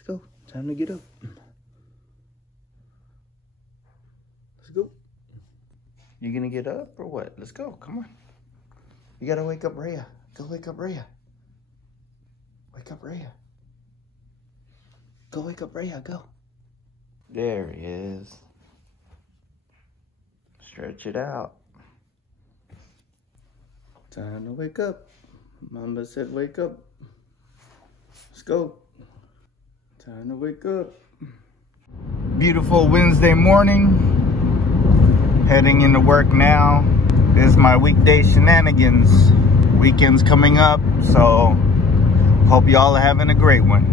Let's go. Time to get up. Let's go. You gonna get up or what? Let's go. Come on. You gotta wake up Rhea. Go wake up Rhea. Wake up Rhea. Go wake up Rhea. Go. There he is. Stretch it out. Time to wake up. Mamba said wake up. Let's go. Time to wake up. Beautiful Wednesday morning. Heading into work now. This is my weekday shenanigans. Weekend's coming up, so hope y'all are having a great one.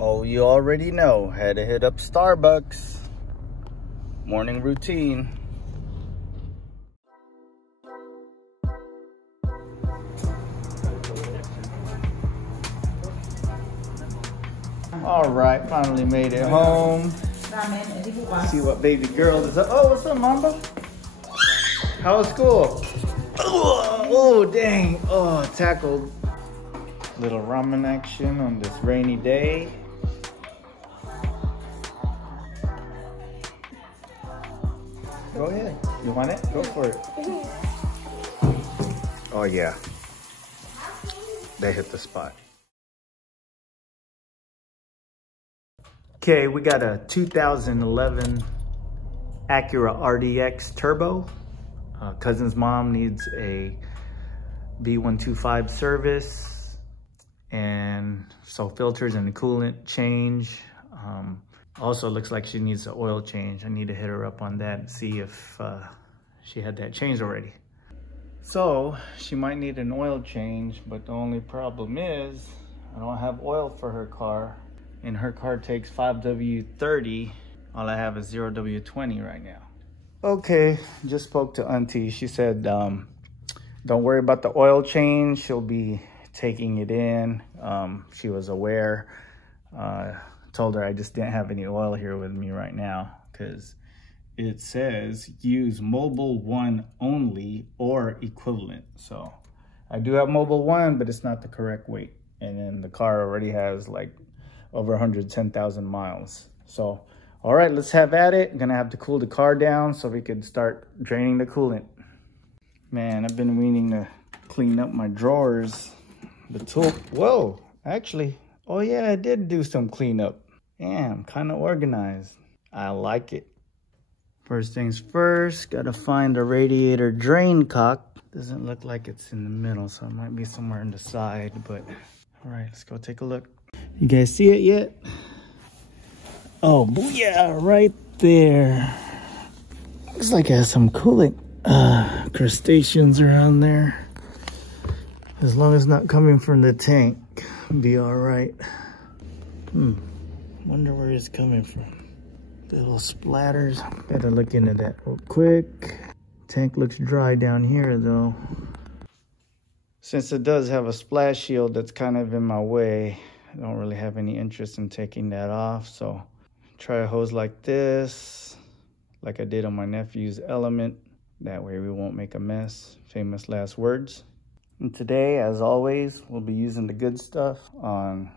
Oh, you already know, had to hit up Starbucks. Morning routine. All right, finally made it home. See what baby girl is up. Oh, what's up, Mamba? How was school? Oh, dang. Oh, tackled. Little ramen action on this rainy day. Go ahead. You want it? Go for it. Oh, yeah. They hit the spot. Okay, we got a 2011 Acura RDX Turbo. Cousin's mom needs a B125 service, and so filters and coolant change. Also looks like she needs an oil change. I need to hit her up on that and see if she had that changed already. So she might need an oil change, but the only problem is I don't have oil for her car, and her car takes 5W30. All I have is 0W20 right now. Okay, just spoke to Aunties. She said, don't worry about the oil change. She'll be taking it in. She was aware. Told her I just didn't have any oil here with me right now because it says use Mobile 1 only or equivalent. So I do have Mobile 1, but it's not the correct weight. And then the car already has like over 110,000 miles. So, all right, let's have at it. I'm gonna have to cool the car down so we could start draining the coolant. Man, I've been meaning to clean up my drawers. The tool, whoa, actually, oh yeah, I did do some cleanup. Yeah, I'm kind of organized. I like it. First things first, gotta find the radiator drain cock. Doesn't look like it's in the middle, so it might be somewhere in the side, but all right, let's go take a look. You guys see it yet? Oh, booyah, right there. Looks like it has some coolant crustaceans around there. As long as it's not coming from the tank, be all right. Wonder where it's coming from. Little splatters. Better look into that real quick. Tank looks dry down here though. Since it does have a splash shield that's kind of in my way, I don't really have any interest in taking that off. So try a hose like this, like I did on my nephew's Element. That way we won't make a mess. Famous last words. And today, as always, we'll be using the good stuff on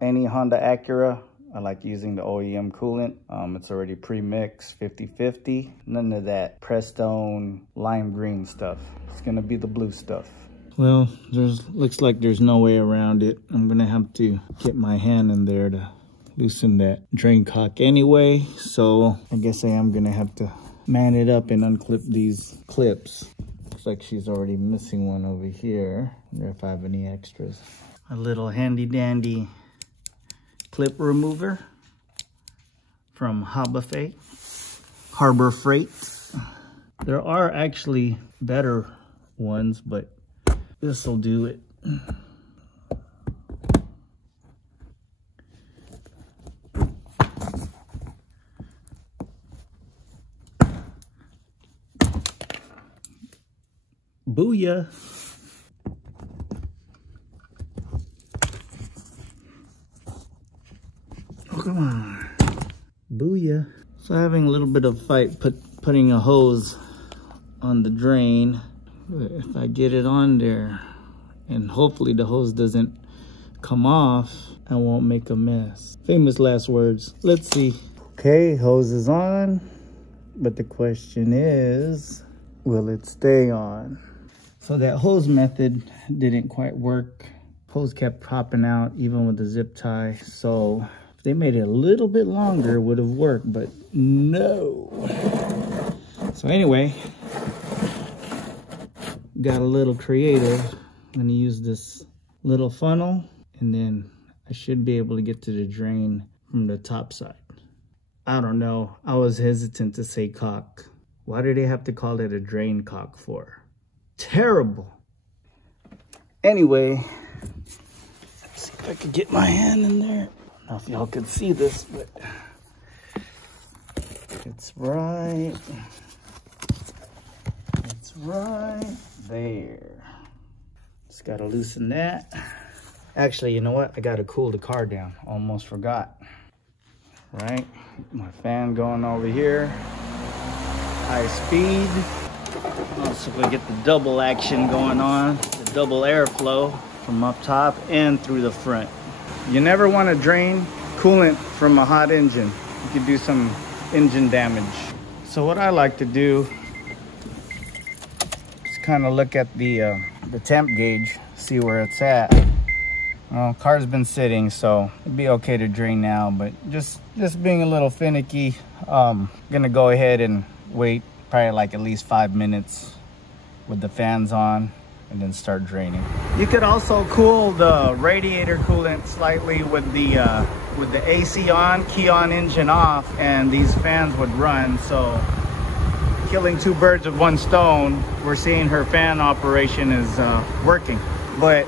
any Honda Acura. I like using the OEM coolant. It's already pre-mixed, 50-50. None of that Prestone lime green stuff. It's gonna be the blue stuff. Well, looks like there's no way around it. I'm gonna have to get my hand in there to loosen that drain cock anyway. So I guess I am gonna have to man it up and unclip these clips. Looks like she's already missing one over here. I wonder if I have any extras. A little handy dandy clip remover from Harbor Freight. There are actually better ones, but this will do it. Booyah. Oh, come on. Booyah. So having a little bit of fight putting a hose on the drain. If I get it on there, and hopefully the hose doesn't come off and won't make a mess. Famous last words. Let's see. Okay, hose is on, but the question is, will it stay on? So that hose method didn't quite work. Hose kept popping out even with the zip tie. So if they made it a little bit longer, it would have worked, but no. So anyway, got a little creative. I'm gonna use this little funnel, and then I should be able to get to the drain from the top side. I don't know, I was hesitant to say cock. Why do they have to call it a drain cock for? Terrible. Anyway, let's see if I could get my hand in there. I don't know if y'all can see this, but it's right there. Just gotta loosen that. Actually, you know what? I gotta cool the car down. Almost forgot. Right? My fan going over here. High speed. Also gonna get the double action going on. The double airflow from up top and through the front. You never want to drain coolant from a hot engine. You could do some engine damage. So what I like to do is kind of look at the temp gauge, see where it's at. Well, car's been sitting, so it'd be okay to drain now, but just being a little finicky, gonna go ahead and wait probably like at least 5 minutes with the fans on and then start draining. You could also cool the radiator coolant slightly with the AC on, key on, engine off, and these fans would run. So killing two birds with one stone, we're seeing her fan operation is working. But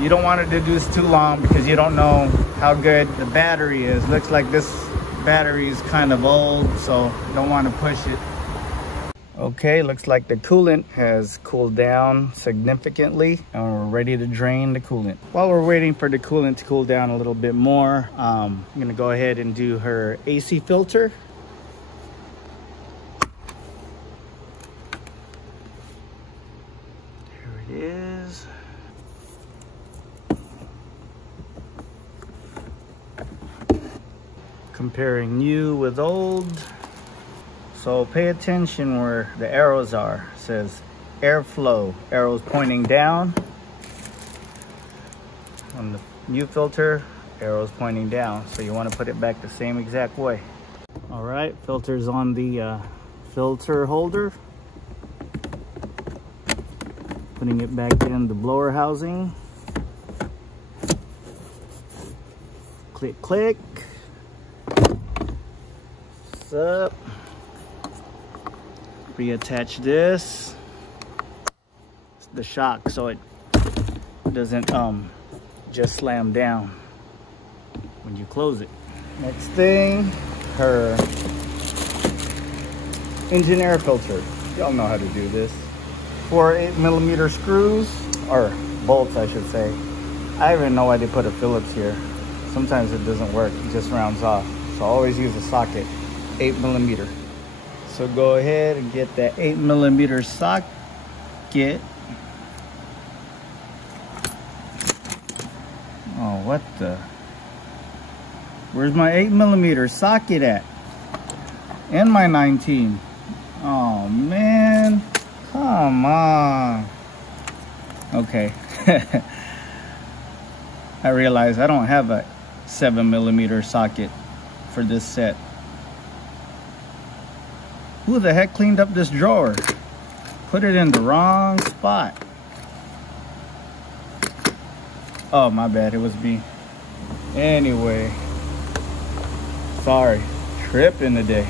you don't want it to do this too long because you don't know how good the battery is. Looks like this battery is kind of old, so you don't want to push it. Okay, looks like the coolant has cooled down significantly and we're ready to drain the coolant. While we're waiting for the coolant to cool down a little bit more, I'm gonna go ahead and do her AC filter. There it is. Comparing new with old. So pay attention where the arrows are. It says airflow, arrows pointing down. On the new filter, arrows pointing down. So you want to put it back the same exact way. All right, filter's on the filter holder. Putting it back in the blower housing. Click, click. What's up? Reattach this. It's the shock so it doesn't just slam down when you close it. Next thing, her engine air filter. Y'all know how to do this. 4 8mm screws, or bolts I should say. I don't even know why they put a Phillips here. Sometimes it doesn't work, it just rounds off. So I always use a socket, 8mm. So go ahead and get that 8mm socket. Oh, what the? Where's my 8mm socket at? And my 19. Oh man, come on. Okay. I realize I don't have a 7mm socket for this set. Who the heck cleaned up this drawer? Put it in the wrong spot. Oh, my bad, it was me. Anyway, sorry, tripping today.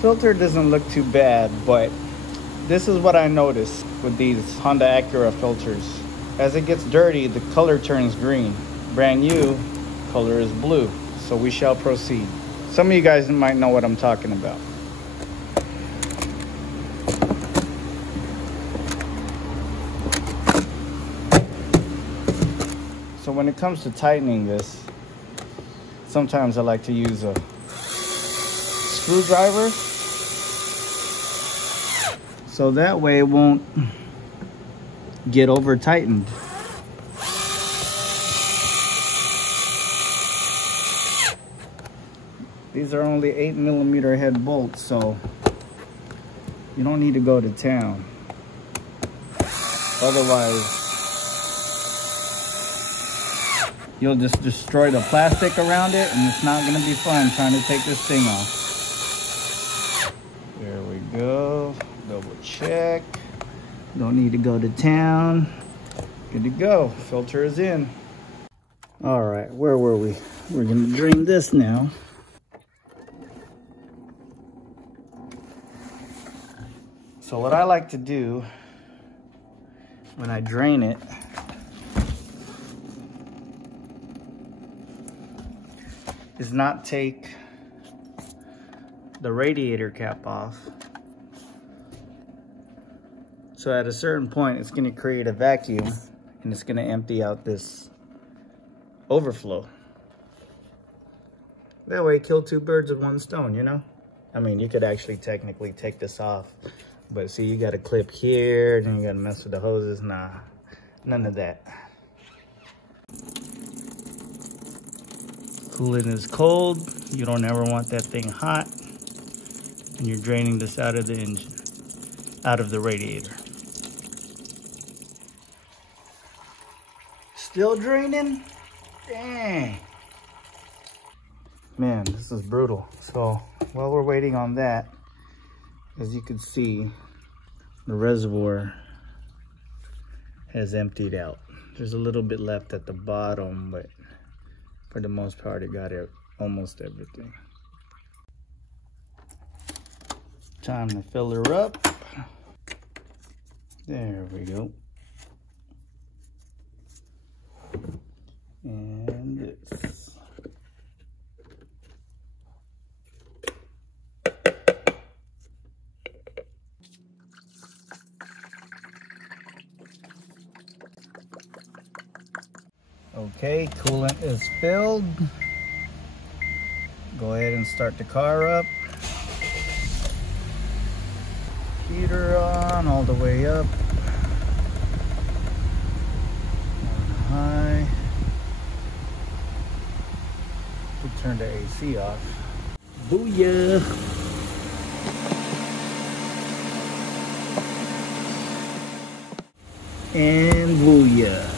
Filter doesn't look too bad, but this is what I noticed with these Honda Acura filters. As it gets dirty, the color turns green. Brand new, color is blue. So we shall proceed. Some of you guys might know what I'm talking about. So when it comes to tightening this, sometimes I like to use a screwdriver, so that way it won't get over tightened. These are only 8mm head bolts, so you don't need to go to town. Otherwise, you'll just destroy the plastic around it, and it's not gonna be fun trying to take this thing off. There we go, double check. Don't need to go to town. Good to go, filter is in. All right, where were we? We're gonna drain this now. So what I like to do when I drain it is not take the radiator cap off. So at a certain point, it's going to create a vacuum and it's going to empty out this overflow. That way, kill two birds with one stone, you know? I mean, you could actually technically take this off, but see, you got a clip here, then you got to mess with the hoses. Nah, none of that. Coolant is cold. You don't ever want that thing hot. And you're draining this out of the engine, out of the radiator. Still draining? Dang. Man, this is brutal. So while we're waiting on that, as you can see, the reservoir has emptied out. There's a little bit left at the bottom, but for the most part, it got almost everything. Time to fill her up. There we go. And this. Okay, coolant is filled. Go ahead and start the car up. Heater on all the way up. On high. We turn the AC off. Booyah! And booyah!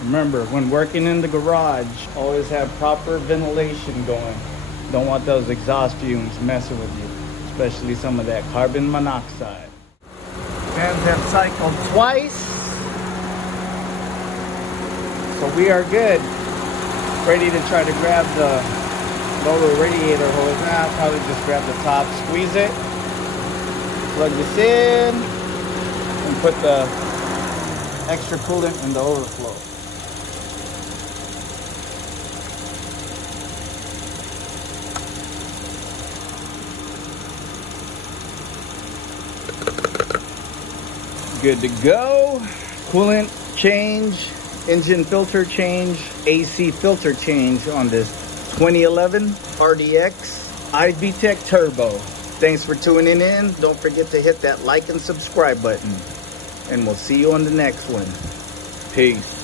Remember, when working in the garage, always have proper ventilation going. Don't want those exhaust fumes messing with you, especially some of that carbon monoxide. Fans have cycled twice, so we are good. Ready to try to grab the lower radiator hose now. Probably just grab the top, squeeze it, plug this in, and put the extra coolant in the overflow. Good to go. Coolant change, engine filter change, AC filter change on this 2011 RDX iVTEC Turbo. Thanks for tuning in. Don't forget to hit that like and subscribe button. And we'll see you on the next one. Peace.